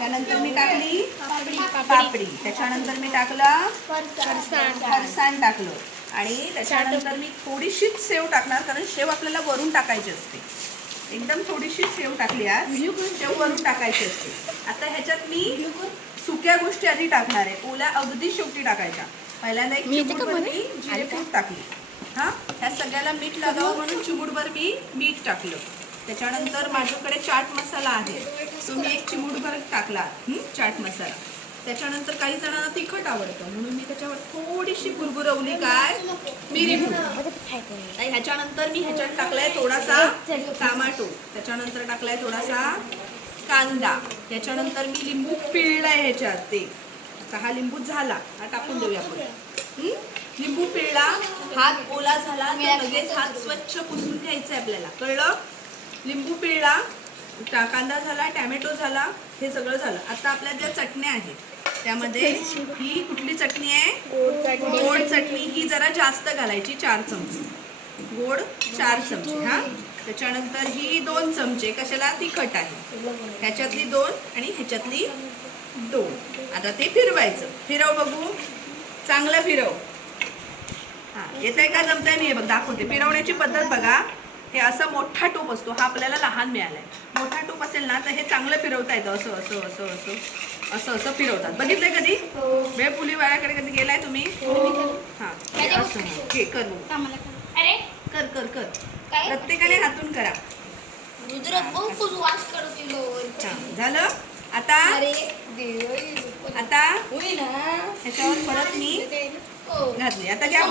त्यानंतर मी टाकली पापडी, त्याच्यानंतर मी टाकलं फरसाण टाकलं आणि त्याच्यानंतर मी थोडीशीच सेव टाकणार, कारण शेव आपल्याला वरून टाकायची असते. एकदम थोडीशी सेव टाकली आज, शेव वरून टाकायची असते. आता ह्याच्यात मी सुक्या गोष्टी आधी टाकणार आहे, ओल्या अगदी शेवटी टाकायच्या. पहिल्यांदा एक चिमूटभर मी जिरेपूड टाकली. हा, ह्या सगळ्याला मीठ लागावं म्हणून चिमूटभर मी मीठ टाकलं. त्याच्यानंतर माझ्याकडे चाट मसाला आहे, तो मी एक चिमूटभर टाकला चाट मसाला. त्याच्यानंतर काही जणांना तिखट आवडतं म्हणून मी त्याच्यावर थोडीशी कुरकुरवली काय मिरी पूड. ह्याच्यानंतर मी ह्याच्यात टाकलाय थोडासा टोमॅटो, त्याच्यानंतर टाकलाय थोडासा कांदा, त्याच्यानंतर मी लिंबू पिळलाय ह्याच्यात. ते हा लिंबू झाला, हा टाकून देऊया आपण. लिंबू पिळला, हात ओला झाला तर लगेच हात स्वच्छ पुसून घ्यायचा आहे आपल्याला, कळलं? लिंबू पिळला, कांदा झाला, टॅमॅटो झाला, हे सगळं झालं. आता आपल्या ज्या चटण्या आहेत त्यामध्ये ही कुठली चटणी आहे? गोड चटणी. ही जरा जास्त घालायची, 4 चमचे गोड, 4 चमचे. हा, त्याच्यानंतर ही 2 चमचे कशाला? तिखट आहे. ह्याच्यातली 2 आणि ह्याच्यातली 2. आता ते फिरवायचं. फिरव बघू, चांगलं फिरव. हा, येतंय का? जमतंय? मी हे बघ दाखवते. फिरवण्याची पद्धत बघा. हे असं मोठा टोप असतो, हा आपल्याला लहान मिळालाय. मोठा टोप असेल ना तर हे चांगलं फिरवता येतं. असं असं असं असं असं असं फिरवतात. बघितलंय कधी? बेपुली वाड्याकडे कधी गेलाय तुम्ही? हा, असं हे कर कर कर कर. प्रत्येकाने हातून करा. झालं. आता आता ह्याच्यावर परत मी घातली. आता घ्या.